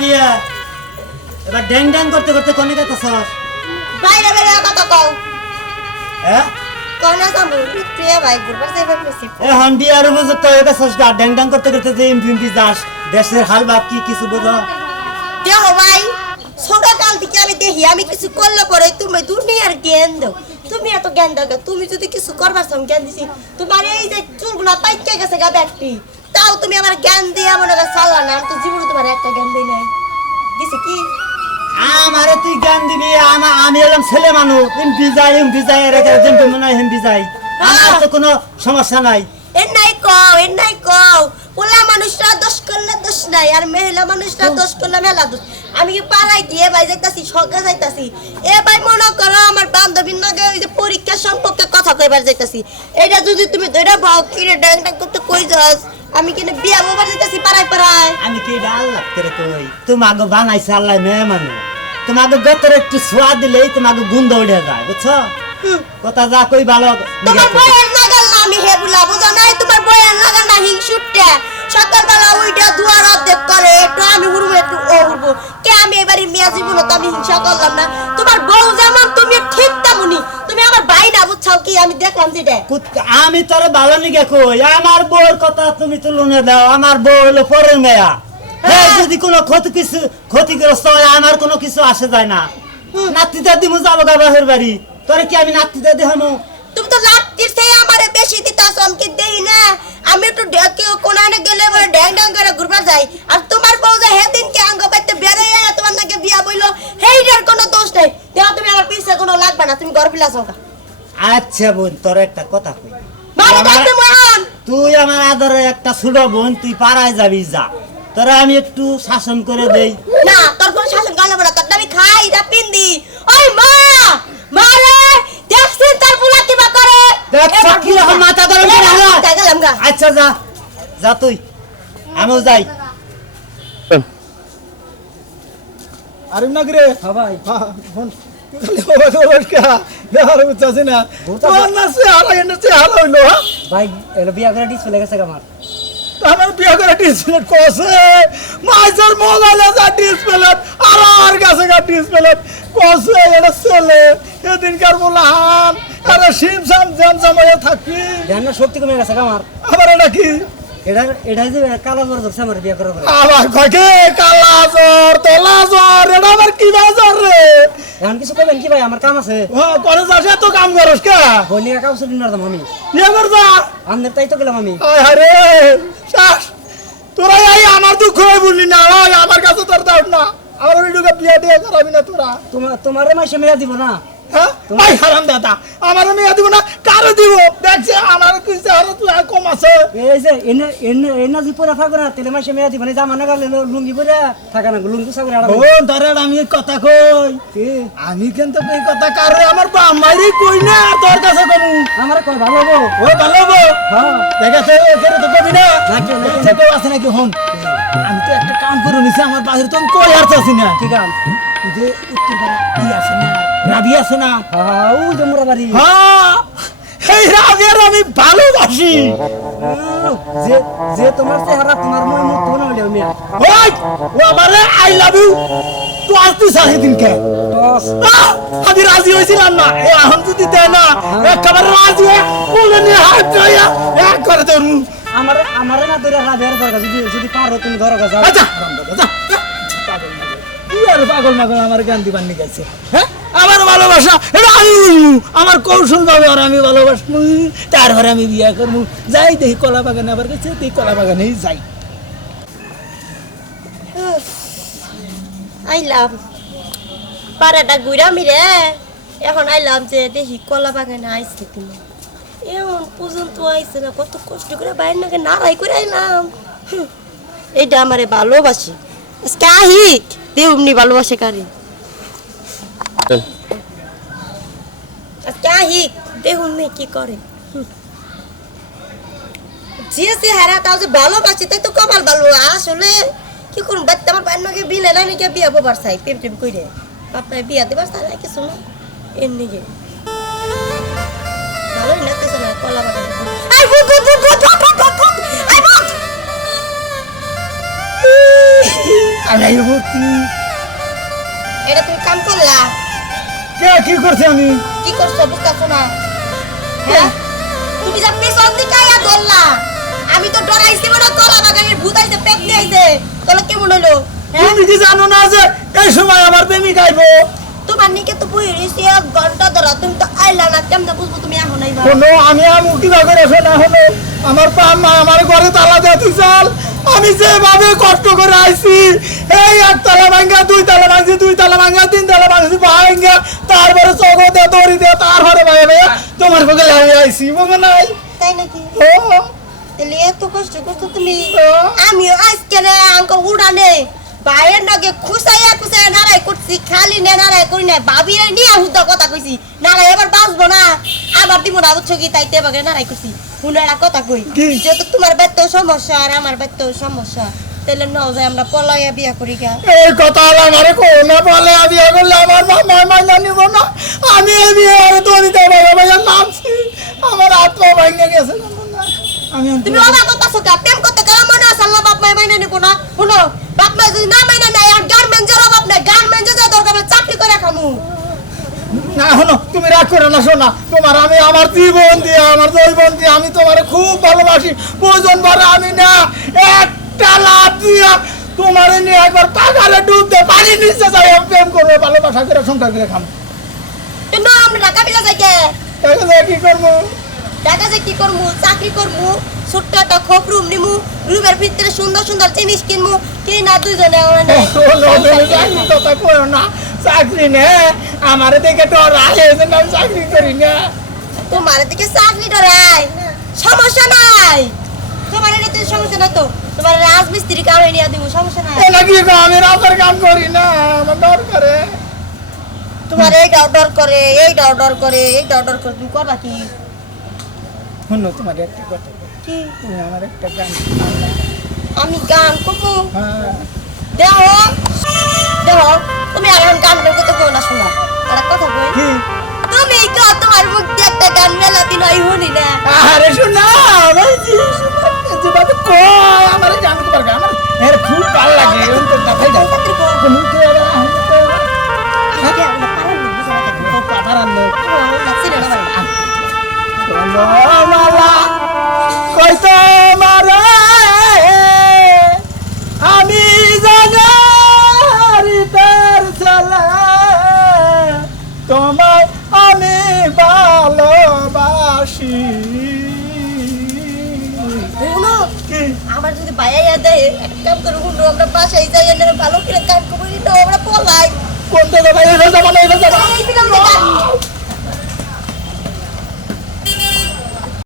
বিয়া এবার ড্যাং ড্যাং করতে করতে কোনে গেছস বাইরে বাইরে কথা কও হ্যাঁ কোনা সামু প্রিয়া ভাই গুরবার যাইবা কইছি এ হন বিয়ার উপযুক্ত হয়ে গেছস ড্যাং ড্যাং করতে করতে যে এমপি যাস দেশের হাল বাপ কি কিছু বুঝো দেখো ভাই ছোট কাল থেকে আমি দেখি আমি কিছু করলে পরে তুমি দুনিয়ার জ্ঞান দাও তুমি এত জ্ঞান দাও তুমি যদি কিছু করবার সম জ্ঞান দিছি তোমার এই যে চুলগুলো পাইকে গেছে গা ব্যক্তি তাও তুমি আমার জ্ঞান দিয়ে মনে করে চালা না তো জীবনে তোমার একটা জ্ঞান দেই নাই দিছে কি আমারে তুই জ্ঞান দিবি আমি হলাম ছেলে মানুষ এমপি যাই রেখে যেমন মনে হয় এমপি যাই আমার তো কোনো সমস্যা নাই এর নাই কও পোলা মানুষরা দোষ করলে দোষ নাই আর মহিলা মানুষরা দোষ করলে মেলা দোষ আমি কি পাড়ায় গিয়ে ভাই যাইতাছি সঙ্গে যাইতাছি এ ভাই মনে করো আমার বান্ধবীর নাগে ওই যে পরীক্ষা সম্পর্কে কথা কইবার যাইতাছি এটা যদি তুমি ধরে পাও কি রে ড্যাং ড্যাং করতে কই যাস আমি কিনে বিয়া মোবার যাইতাছি পাড়ায় আমি কি এটা আল্লাহ করে কই তোমাকে বানাইছে আল্লাহ মেয়ে মানুষ তোমাকে গতরে একটু ছোঁয়া দিলেই তোমাকে গুণ দৌড়ে যায় বুঝছো কথা যা কই ভালো তোমার বইয়ের নাগাল না আমি হেবুলা বুঝো নাই তোমার বইয়ের নাগাল না হিংসুটে সকালবেলা ওইটা দুয়ার অর্ধেক করে একটু আমি উড়বো একটু ও উড়বো কে আমি এবারে মেয়া জীবনে তো আমি হিংসা করলাম না তোমার বউ যেমন তুমি ঠিক তেমনি তুমি আমার ভাই না বুঝছাও কি আমি দেখলাম যেটা আমি তোর ভালো নিকে কই আমার বউর কথা তুমি তুলনে দাও আমার বউ হলো পরের মেয়া হ্যাঁ যদি কোনো ক্ষতিগ্রস্ত হয় আমার কোনো কিছু আসে যায় না নাতিটা দিমু যাবো গা বাহের বাড়ি তোরে কি আমি নাতিটা দেখামু তুমি তো রাত্রির থেকে আমারে বেশি দিতাছ আমি কি দেই না আমি একটু কোনানে গেলে বলে ড্যাং ড্যাং করে ঘুরবা যাই আর তোমার বউ যে হেদিন কে আঙ্গ বাইতে বেরে তোমার নাকি বিয়া বইলো হেইটার কোনো দোষ নাই দেখো তুমি আমার পিছে কোনো লাগবে না তুমি ঘর ফিলা যাও আচ্ছা বোন তোর একটা কথা কই মানে দেখতে মহান তুই আমার আদরে একটা ছোট বোন তুই পাড়ায় যাবি যা তোরা আমি একটু শাসন করে দেই না তোর কোনো শাসন করলে না তোর আমি খাই দা পিন্দি ওই মা মারে দেখছিস তার বুলা কিবা করে দেখ কি রকম মাথা গরম করে হলো গেলাম গা আচ্ছা যা যা তুই আমিও যাই আরে না রে হ্যাঁ ভাই ফোন ভাই এটা বিয়া করে ডিসপ্লে গেছে আমার আমার বিয়ে করে ডিসপ্লে কসে মাইজার মোবাইলে যা ডিসপ্লে আর কাছে গা ডিসপ্লে কসে এটা ছেলে এদিনকার বলাহান আরে সিম সাম জাম জামাইয়া থাকি জানা শক্তি কমে গেছে আমার আবার এটা কি এটা যে কালো জ্বর ধরছে আমার বিয়া করার পরে আবার ককে কালা জ্বর তোলা জ্বর এটা আবার কি জ্বর রে এখন কিছু করবেন কি ভাই আমার কাম আছে করে যাস তো কাম করস কে বনিয়া কাউ শুনি না আমি বিয়ে কর যা আমনের তাই তো গেলাম আমি আরে শাস তোরা এই আমার দুঃখ হয়ে বললি না ভাই আমার কাছে তোর দাও না আমার ভিডিওকে বিয়ে দিয়ে করাবি না তোরা তোমারে মাসে মেয়া দিব না হ্যাঁ ভাই হারাম দাদা আমার মেয়ে দিব না কারো দিব দেখছে আমার কিছু আর তুই কম আছে এই যে এনে এনে এনে যদি পরে থাকো না তেলে মাসে মেয়া দিব না জামানা গেলে লুঙ্গি পরে থাকা না লুঙ্গি সাগরে আড়া ও ধরে আমি এই কথা কই আমি কিন্তু এই কথা কারো আমার বামাইরে কই না তোর কাছে কমু আমার কই ভালো হবো ও ভালো হবো হ্যাঁ দেখাছে এখানে তো কবি না না কেউ আছে নাকি হন আমি তো একটা কাম করে নিছি আমার বাহির তো কই আর চাচ্ছি না ঠিক আছে যে উত্তর কি আছে না রাবি আছে না হ্যাঁ ও জমরা বাড়ি হ্যাঁ এই রাবিয়ার আমি ভালোবাসি যে যে তোমার চেহারা তোমার মন মুখ মনে হলো মিয়া ওই ও আমারে আই লাভ ইউ তো আসতে সাড়ে দিনকে টস আমি রাজি হয়েছিলাম না এখন যদি দেয় না একেবারে রাজি হয়ে বলে নিয়ে হাত ধরিয়া এক করে ধরু আমার না তোরা রাবের দরকার যদি পারো তুমি ধরো যাও আচ্ছা কি আর পাগল মাগল আমার গান দিবার নিয়ে গেছে হ্যাঁ আমার ভালোবাসা এটা আমি বুঝবো আমার কৌশল ভাবে আর আমি ভালোবাসবো তারপরে আমি বিয়ে করবো যাই দেখি কলা বাগানে আবার গেছে দেখি কলা বাগানেই যাই আইলাম পাড়াটা ঘুরামি রে এখন আইলাম যে দেখি কলা বাগানে আইসে তুমি এমন পর্যন্ত আইসে না কত কষ্ট করে বাইরে নাকি নাড়াই করে আইলাম এইটা আমারে ভালোবাসি আজকে আহিক দেউমনি ভালোবাসে কারি আজকে আহিক দেউমনি কি করে যে হারা তাও যে ভালোবাসি তাই তো কপাল ভালো আসলে কি করুন বাচ্চা আমার বাইর নাকি বিলে না নাকি বিয়া বোবার চাই প্রেম টেম কইরে আপনার বিয়া দেবার চাই না কিছু না এমনি গে ভালোই লাগতেছে না কলা বাগানে আই ভূত ভূত ভূত ভূত ভূত ভূত ভূত আই ভূত আড়াই ভর্তি এটা তুমি কাম করলা কে কি করছে আমি কি করছো বুঝতেছো না হ্যাঁ তুমি যা পেছন দিকে আয়া ধরলা আমি তো ডরাইছি মনে কলা বাগানের ভূত আইছে পেট নিয়ে আইছে তোলা কেমন হলো হ্যাঁ তুমি কি জানো না যে এই সময় আমার প্রেমিক আইবো তোমার নিকে তো বই রইছি 1 ঘন্টা ধরে তুমি তো আইলা না কেমনে বুঝবো তুমি এখন আইবা শোনো আমি কিভাবে রেখে না হলো আমার মা আমার ঘরে তালা দিয়ে তুই চাল আমি যেভাবে কষ্ট করে আইছি এই 1 তালা ভাঙ্গা 2 তালা ভাঙছি 2 তালা ভাঙ্গা 3 তালা ভাঙছি ভাঙ্গা তারপরে চগো দিয়ে দড়ি দিয়ে তারপরে ভাইয়া তোমার বগে লাগিয়ে আইছি বগে নাই তাই নাকি ও তাহলে এত কষ্ট করছো তুমি আমিও আজকে না আঙ্ক উড়ানে বাইরের নগে খুসাইয়া নাড়াই করছি খালি নাড়াই করি না ভাবি নিয়ে হুদা কথা কইছি নাড়াই এবার বাঁচবো না আবার দিব না বুঝছো কি তাইতে বাগে নাড়াই করছি হুনারা কথা কই যেহেতু তোমার বেত সমস্যা আর আমার বেত সমস্যা তাহলে ন যায় আমরা পলাইয়া বিয়া করি গা এই কথা আমারে কো না বলে আমি করলে আমার মা মাইনা নিব না আমি এই বিয়ের দড়িতে ভাইয়া নামছি আমার আত্মা ভাঙে গেছে আমি তুমি অবাক করতেছো কা প্রেম করতে গেলে মনে আছে আল্লাহ বাপ মাই মাইনা নিব না শুনো বাপ মাই যদি না মাইনা নেয় আর গার্মেন্টসের অভাব নাই গার্মেন্টসে যা দরকার হবে চাকরি করে খামু না হনো তুমি রাগ করো না শোনা তোমার আমি আমার জীবন দিয়ে আমার জৈবন দিয়ে আমি তোমার খুব ভালোবাসি প্রয়োজন পরে আমি না একটা লাভ দিয়া তোমার নিয়ে একবার পাগালে ডুব দিয়ে পানি নিচে যাই আমি প্রেম করবো ভালোবাসা করে সংসার করে খাম কিন্তু আমরা ঢাকা বিলা যাই কে কি করবো ঢাকা যাই কি করমু চাকরি করমু ছোট্ট একটা খোপ রুম নিমু রুমের ভিতরে সুন্দর সুন্দর জিনিস কিনমু কিনা দুইজনে কথা কয়ো না চাকরি নে আমারে দেখে তো রাগে আমি চাকরি করি না তোমার দিকে চাকরি ডরাই সমস্যা নাই তোমার এতে সমস্যা নাই তো তোমার রাজমিস্ত্রি কামে নিয়ে দিব সমস্যা নাই এটা কি গো, আমি রাতের কাম করি না আমার দরকারে তোমার এইটা অর্ডার করে এইটা অর্ডার করে এইটা অর্ডার করে তুমি করবা কি শুনো তোমার একটা কথা বলি। কি তুমি আমার একটা গান আমি গান করবো হ্যাঁ দেখো দেখো তুমি আর এখন গান করতে কো না শোনা একটা কথা কই কি তুমি কো তোমার মুখ দিয়ে একটা গান মেলা দিন হই শুনি না আরে শোনা ভাইজি যেভাবে কয় আমার গান তোমার গান আমার এর খুব ভালো লাগে ওই তো কথাই দাও কোন কে আবার পাঠার লোক মালা কইতো মারে আমি জানি তার ছেলে তোমায় আমি ভালোবাসি শুনো কি আমার যদি বাইয়া দেয় একটা কাম করে শুনো আমরা বাসায় যাই না ভালো করে গান করবো আমরা পলাই কোনটা যাবা এই যাবা না এই যাবা এই বিরাম গান